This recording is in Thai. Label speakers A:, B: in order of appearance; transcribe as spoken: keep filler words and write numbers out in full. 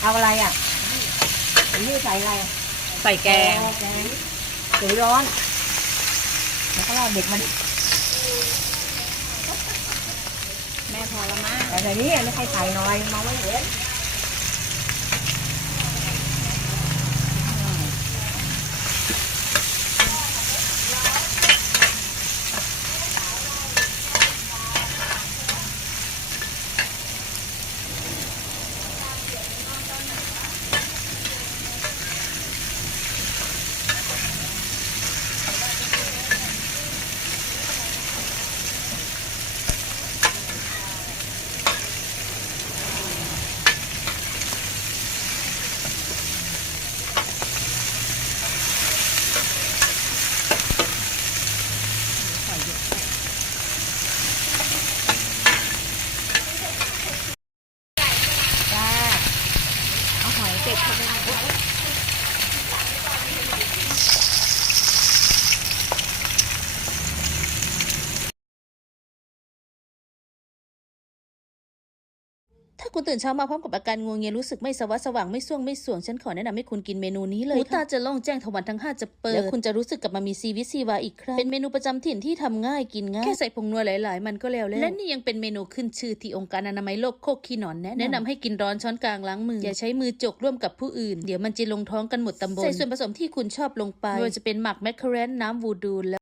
A: เอาอะไรอ่ะนี่ใส่อะไร
B: ใส่แกง
A: แกงสีร้อนแล้วก็รอเด็กมัน
B: แม่พอละมั้ง
A: แต่ในนี้ไม่ใช่ใส่น้อยมองไม่เห็น
B: เอาหอยเก็บเข้าไป
C: ถ้าคุณตื่นเช้ามาพร้อมกับอาการงัวเงียรู้สึกไม่สว่างสว่างไม่ส่วงไม่สวงฉันขอแนะนำให้คุณกินเมนูนี้เลยหูตาจะโล่งแจ้งทวารทั้งห้าจะเปิดแล้วคุณจะรู้สึกกลับมามีชีวิตชีวาอีกครั้งเป็นเมนูประจำถิ่นที่ทำง่ายกินง่ายแค่ใส่ผงนัวหลายๆมันก็แล้วและนี่ยังเป็นเมนูขึ้นชื่อที่องค์การอนามัยโลกโคกขี้หนอนแนะนำแนะนำให้กินร้อนช้อนกลางล้างมืออย่าใช้มือจกร่วมกับผู้อื่นเดี๋ยวมันจะลงท้องกันหมดตำบลใส่ส่วนผสมที่คุณชอบลงไปไม่ว่าจะเป็นหมักแมคเคอเรนน้ำวูดู